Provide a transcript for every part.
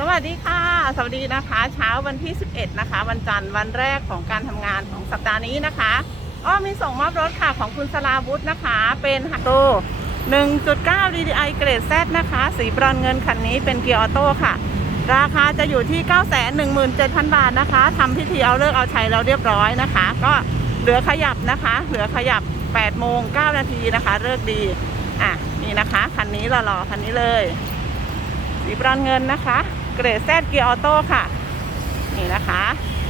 สวัสดีค่ะ สวัสดีนะคะ เช้าวันที่ 11 นะคะ วันจันทร์วันแรกของการทำงานของสัปดาห์นี้นะคะก็มีส่งมอบรถค่ะของคุณสลาวุฒินะคะ เป็นฮัตโต1.9 DDI เกรด Z นะคะ สีบรอนเงินคันนี้เป็นเกียร์ออโต้ค่ะ ราคาจะอยู่ที่ 917,000 บาทนะคะทำพิธีเอาเลิกเอาใชัยแล้วเรียบร้อยนะคะ ก็เหลือขยับนะคะ เหลือขยับ 8 โมง 9 นาทีนะคะ เลิกดี อะ นี่นะคะ คันนี้หล่อๆคันนี้เลย สีบรอนเงินนะคะ เกรดแซดเกียร์ออโต้ค่ะ นี่นะคะ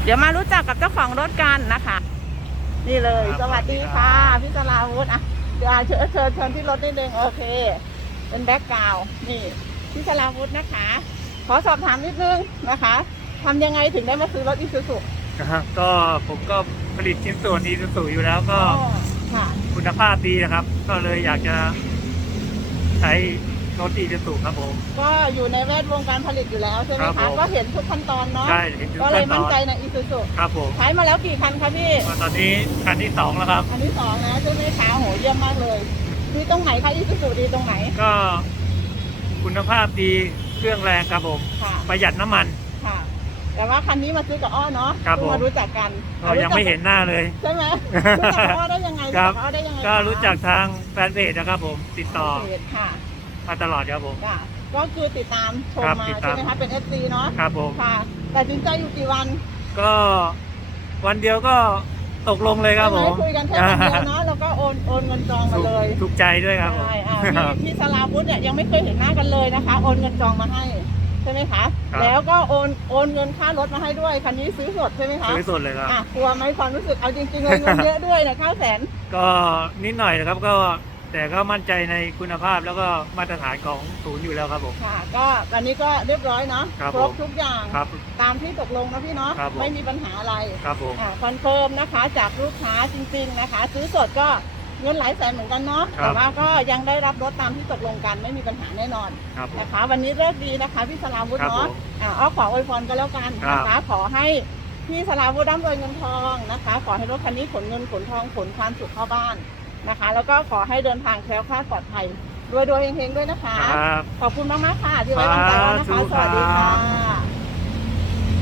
เดี๋ยวมารู้จักกับเจ้าของรถกันนะคะ นี่เลยครับสวัสดีสวัสดีครัค่ะบพี่สลาวุฒิอะเดี๋ยวเชิญเชิญเชิญที่รถนิดนึงโอเค เป็นแบ็กกราวด์นี่พี่สลาวุฒินะคะ ขอสอบถามนิดนึงนะคะทำยังไงถึงได้มาซื้อรถอีซูซูนะครับก็ผมก็ผลิตชิ้นส่วนอีซูซูอยู่แล้วก็ค่ะ คุณภาพดีนะครับ ก็เลยอยากจะใช้ รถอีซูซูครับผม ก็อยู่ในแวดวงการผลิตอยู่แล้วใช่ไหมครับผคะมก็เห็นทุกขั้นตอนเนาะใช่เห็นทุกก็เลขั้ยนตมั่นอนใจในอีซูซูครับผมใช้มาแล้วกี่คันคะพี่ก็ตอนนี้คันที่สองแล้วครับ อันที่สองนะใช่ไหมคะโหเยี่ยมมากเลยดีตรงไหนคะอีซูซูดีตรงไหนก็คุณภาพดีเครื่องแรงครับผม ค่ะประหยัดน้ำมัน ค่ะ แต่ว่าคันนี้มาซื้อกับอ้อเนาะครับเพิ่งผม มารู้จักกันก็ยังไม่เห็นหน้าเลย ใช่ไหมรู้จักกับอ้อได้ยังไงครับ รู้จักกับอ้อได้ยังไงก็รู้จักทางแฟนเพจนะครับผม ติดต่อเพจค่ะ มาตลอดครับผมค่ะก็คือติดตามชมครับมาติดใช่ตามไหมคะเป็น FC เนาะครับผม ค่ะแต่จริงใจอยู่กี่วันก็วันเดียวก็ตกลงเลยครับผมใช่ไหคุยกันแค่วันเดียวเนาะแล้วก็โอนโอนเงินจองมาเลยถูกใจด้วยครับผม ใช่อ่าพี่พี่สลาวุธเนี่ยยังไม่เคยเห็นหน้ากันเลยนะคะ โอนเงินจองมาให้ใช่ไหมคะ ครับ แล้วก็โอนโอนเงินค่ารถมาให้ด้วยคันนี้ซื้อสดใช่ไหมคะซื้อสดเลยครับ อะกลัวไหมความรู้สึกเอาจริงๆเลยเงินเยอะด้วยนะเก้าแสน ก็นิดหน่อยนะครับก็ แต่ก็มั่นใจในคุณภาพแล้วก็มาตรฐานของศูนย์อยู่แล้วครับผม ค่ะ ก็ตอนนี้ก็เรียบร้อยเนาะครับครบผมทุกอย่างครับ ตามที่ตกลงนะพี่เนาะครับผม ไม่มีปัญหาอะไรครับผม อ่าคอนเฟิร์มนะคะจากลูกค้าจริง ๆนะคะ ซื้อสดก็เงินหลายแสนเหมือนกันเนาะครับ แต่ว่าก็ยังได้รับรถตามที่ตกลงกันไม่มีปัญหาแน่นอน ครับผม นะคะ วันนี้เลิกดีนะคะพี่สลาวุธครับเนาะผมอ่าอ้อขออวยพรก็แล้วกันครับนะคะขอให้พี่สลาวุธร่ำรวยเงินทองนะคะ ขอให้รถคันนี้ขนเงินขนทองขนความสุขเข้าบ้าน นะคะ แล้วก็ขอให้เดินทางแคล้วคลาดปลอดภัยรวยๆเฮงๆด้วยนะคะ ครับ ขอบคุณมากๆค่ะที่ไว้วางใจเรานะคะ สวัสดีค่ะ